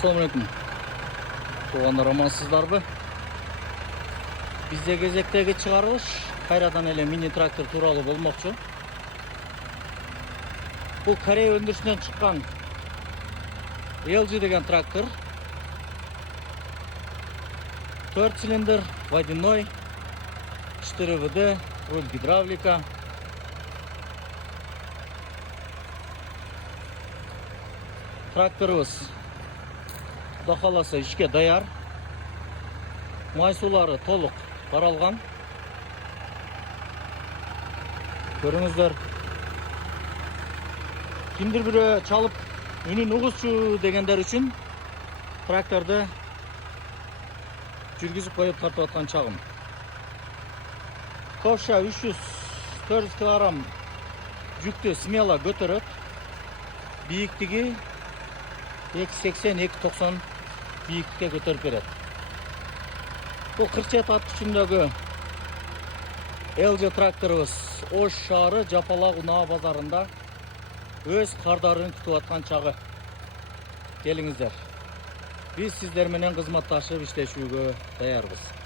Assalamualaikum. Туғандар амансыздарбы? Bizde кезектегі чыгарылыш кайрадан эле мини трактор тууралуу болмокчу. Бул Корея өндүрүшүнөн чыккан LG деген трактор. 4 цилиндр, водяной, 4 ВД, руль гидравлика. Тракторыбыз Кудай кааласа ишке даяр. Май сулары толук таралган. Көрүңүздөр. Кимдир бирөө чалып үнүн угузчу дегендер үчүн тракторду жүргүзүп коюп тартып аткан чагым. Ковша 300-400 кг жүктү смело көтөрөт. Бийиктиги 280-290 бийиктикке көтөрүп берет. Бул Кырчет ат күчүндөгү LG тракторубуз Ош шаары Жапалак Унаа базарында өз кардарын күтүп аткан чагы. Келиңиздер. Биз сиздер менен кызматташып иштешүүгө даярбыз.